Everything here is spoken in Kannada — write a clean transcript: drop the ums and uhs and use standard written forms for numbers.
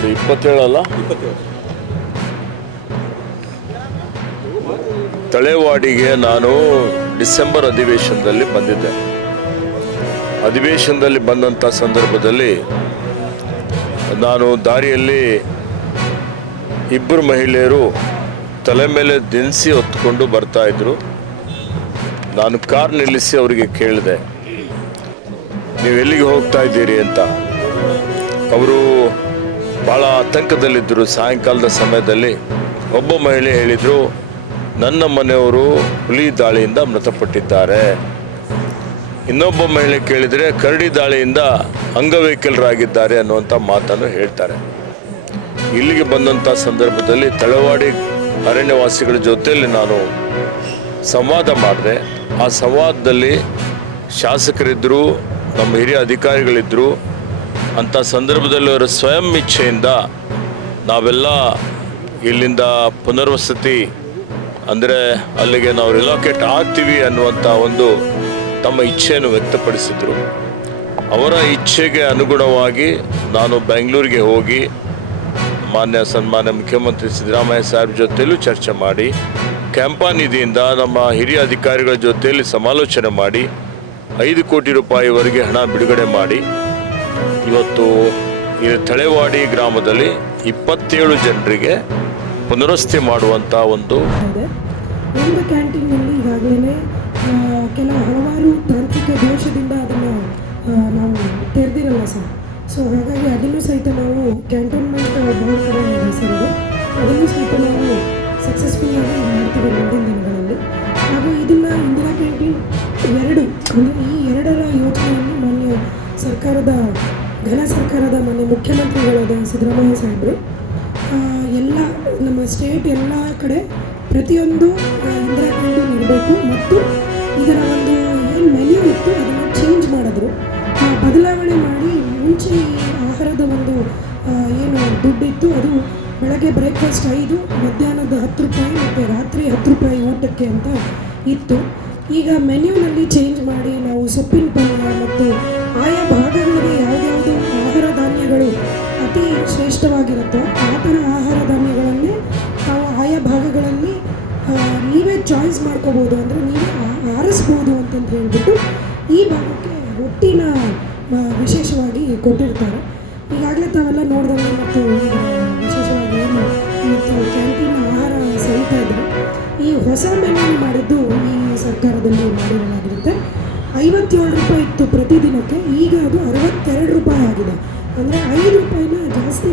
27 ಅಲ್ಲ, ತಳೇವಾಡಿಗೆ ನಾನು ಡಿಸೆಂಬರ್ ಅಧಿವೇಶನದಲ್ಲಿ ಬಂದಿದ್ದೆ. ಅಧಿವೇಶನದಲ್ಲಿ ಬಂದಂಥ ಸಂದರ್ಭದಲ್ಲಿ ನಾನು ದಾರಿಯಲ್ಲಿ ಇಬ್ಬರು ಮಹಿಳೆಯರು ತಲೆ ಮೇಲೆ ದಿನಸಿ ಹೊತ್ಕೊಂಡು ಬರ್ತಾಯಿದ್ರು. ನಾನು ಕಾರ್ ನಿಲ್ಲಿಸಿ ಅವರಿಗೆ ಕೇಳಿದೆ, ನೀವು ಎಲ್ಲಿಗೆ ಹೋಗ್ತಾ ಇದ್ದೀರಿ ಅಂತ. ಅವರು ಭಾಳ ಆತಂಕದಲ್ಲಿದ್ದರು. ಸಾಯಂಕಾಲದ ಸಮಯದಲ್ಲಿ ಒಬ್ಬ ಮಹಿಳೆ ಹೇಳಿದರು, ನನ್ನ ಮನೆಯವರು ಹುಲಿ ದಾಳಿಯಿಂದ ಮೃತಪಟ್ಟಿದ್ದಾರೆ. ಇನ್ನೊಬ್ಬ ಮಹಿಳೆ ಕೇಳಿದರೆ ಕರಡಿ ದಾಳಿಯಿಂದ ಅಂಗವೈಕಲರಾಗಿದ್ದಾರೆ ಅನ್ನುವಂಥ ಮಾತನ್ನು ಹೇಳ್ತಾರೆ. ಇಲ್ಲಿಗೆ ಬಂದಂಥ ಸಂದರ್ಭದಲ್ಲಿ ತಳವಾಡಿ ಅರಣ್ಯವಾಸಿಗಳ ಜೊತೆಯಲ್ಲಿ ನಾನು ಸಂವಾದ ಮಾಡಿದೆ. ಆ ಸಂವಾದದಲ್ಲಿ ಶಾಸಕರಿದ್ದರು, ನಮ್ಮ ಹಿರಿಯ ಅಧಿಕಾರಿಗಳಿದ್ದರು. ಅಂಥ ಸಂದರ್ಭದಲ್ಲಿ ಅವರ ಸ್ವಯಂ ಇಚ್ಛೆಯಿಂದ ನಾವೆಲ್ಲ ಇಲ್ಲಿಂದ ಪುನರ್ವಸತಿ ಅಂದರೆ ಅಲ್ಲಿಗೆ ನಾವು ರಿಲೋಕೇಟ್ ಆಗ್ತೀವಿ ಅನ್ನುವಂಥ ಒಂದು ತಮ್ಮ ಇಚ್ಛೆಯನ್ನು ವ್ಯಕ್ತಪಡಿಸಿದರು. ಅವರ ಇಚ್ಛೆಗೆ ಅನುಗುಣವಾಗಿ ನಾನು ಬೆಂಗಳೂರಿಗೆ ಹೋಗಿ ಸನ್ಮಾನ್ಯ ಮುಖ್ಯಮಂತ್ರಿ ಸಿದ್ದರಾಮಯ್ಯ ಸಾಹೇಬ್ ಜೊತೆಯಲ್ಲೂ ಚರ್ಚೆ ಮಾಡಿ, ಕ್ಯಾಂಪಾ ನಿಧಿಯಿಂದ ನಮ್ಮ ಹಿರಿಯ ಅಧಿಕಾರಿಗಳ ಜೊತೆಯಲ್ಲಿ ಸಮಾಲೋಚನೆ ಮಾಡಿ 5 ಕೋಟಿ ರೂಪಾಯಿವರೆಗೆ ಹಣ ಬಿಡುಗಡೆ ಮಾಡಿ ಇವತ್ತು ಈ ತಳೇವಾಡಿ ಗ್ರಾಮದಲ್ಲಿ 27 ಜನರಿಗೆ ಪುನರ್ವಸತಿ ಮಾಡುವಂಥ ಒಂದು ಕ್ಯಾಂಟೀನ್ನಲ್ಲಿ ಈಗಾಗಲೇ ಹಲವಾರು ತಾಂತ್ರಿಕ ದೋಷದಿಂದ ಅದನ್ನು ನಾವು ತೆರೆದಿರಲ್ಲ ಸರ್. ಸೊ ಹಾಗಾಗಿ ಅದನ್ನು ಸಹಿತ ನಾವು ಕ್ಯಾಂಟೋನ್ಮೆಂಟ್ ಬೋರ್ಡ್ ಕಡೆ ಇದೆ ಸರ್. ಅದನ್ನು ಸಹಿತ ನಾವು ಸಕ್ಸಸ್ಫುಲ್ ಆಗಿ ಮಾಡ್ತೀವಿ ಮುಂದಿನ ದಿನಗಳಲ್ಲಿ. ಹಾಗೂ ಇದನ್ನು ಇಂದಿರಾ ಕ್ಯಾಂಟೀನ್ 2 ಅಂದರೆ ಈ 2ರ ಯೋಜನೆಯನ್ನು ಮಾನ್ಯ ಸರ್ಕಾರದ ಘನ ಸರ್ಕಾರದ ಮಾನ್ಯ ಮುಖ್ಯಮಂತ್ರಿಗಳಾದ ಸಿದ್ದರಾಮಯ್ಯ ಸಾಹೇಬರು ಎಲ್ಲ ನಮ್ಮ ಸ್ಟೇಟ್ ಎಲ್ಲ ಕಡೆ ಪ್ರತಿಯೊಂದು ಇಂದಿರಾ ಕ್ಯಾಂಟೀನ್ ಇರಬೇಕು ಮತ್ತು ಇದರ ಒಂದು ಏನು ಮೆನ್ಯೂ ಇತ್ತು ಅದನ್ನು ಚೇಂಜ್ ಮಾಡಿದ್ರು, ಬದಲಾವಣೆ ಮಾಡಿ. ಮುಂಚೆ ಆಹಾರದ ಒಂದು ಏನು ದುಡ್ಡಿತ್ತು ಅದು ಬೆಳಗ್ಗೆ ಬ್ರೇಕ್ಫಾಸ್ಟ್ 5, ಮಧ್ಯಾಹ್ನದ 10 ರೂಪಾಯಿ ಮತ್ತು ರಾತ್ರಿ 10 ರೂಪಾಯಿ ಊಟಕ್ಕೆ ಅಂತ ಇತ್ತು. ಈಗ ಮೆನ್ಯೂನಲ್ಲಿ ಚೇಂಜ್ ಮಾಡಿ ನಾವು ಸೊಪ್ಪಿನ ಪಲ್ಯ ಮತ್ತು ಆಯಾ ಭಾಗಗಳಿಗೆ ಯಾವುದ್ಯಾವುದು ಆಹಾರ ಧಾನ್ಯಗಳು ಅತಿ ಶ್ರೇಷ್ಠವಾಗಿರುತ್ತೋ ಆ ಥರ ಆಹಾರ ಧಾನ್ಯಗಳನ್ನೇ ನಾವು ಆಯಾ ಭಾಗಗಳಲ್ಲಿ ನೀವೇ ಚಾಯ್ಸ್ ಮಾಡ್ಕೋಬೋದು, ಅಂದರೆ ನೀವೇ ಆರಿಸ್ಬೋದು ಅಂತಂದು ಹೇಳಿಬಿಟ್ಟು ಈ ಭಾಗಕ್ಕೆ ರೊಟ್ಟಿನ ವಿಶೇಷವಾಗಿ ಕೊಟ್ಟಿರ್ತಾರೆ. ಈಗಾಗಲೇ ತಾವೆಲ್ಲ ನೋಡಿದಂಗೆ ಮತ್ತು ವಿಶೇಷವಾಗಿ ಏನು ಮತ್ತು ಕ್ಯಾಂಟೀನ್ ಆಹಾರ ಸಹಿತ ಇದ್ದರೆ ಈ ಹೊಸ ಮೆನ್ಯೂ ಮಾಡಿದ್ದು ಈ ಸರ್ಕಾರದಲ್ಲಿ ಮಾಡಿರಲಾಗಿರುತ್ತೆ. 57 ರೂಪಾಯಿ ಇತ್ತು ಪ್ರತಿದಿನಕ್ಕೆ, ಈಗ ಅದು 62 ರೂಪಾಯಿ ಆಗಿದೆ. ಅಂದರೆ 5 ರೂಪಾಯಿನ ಜಾಸ್ತಿ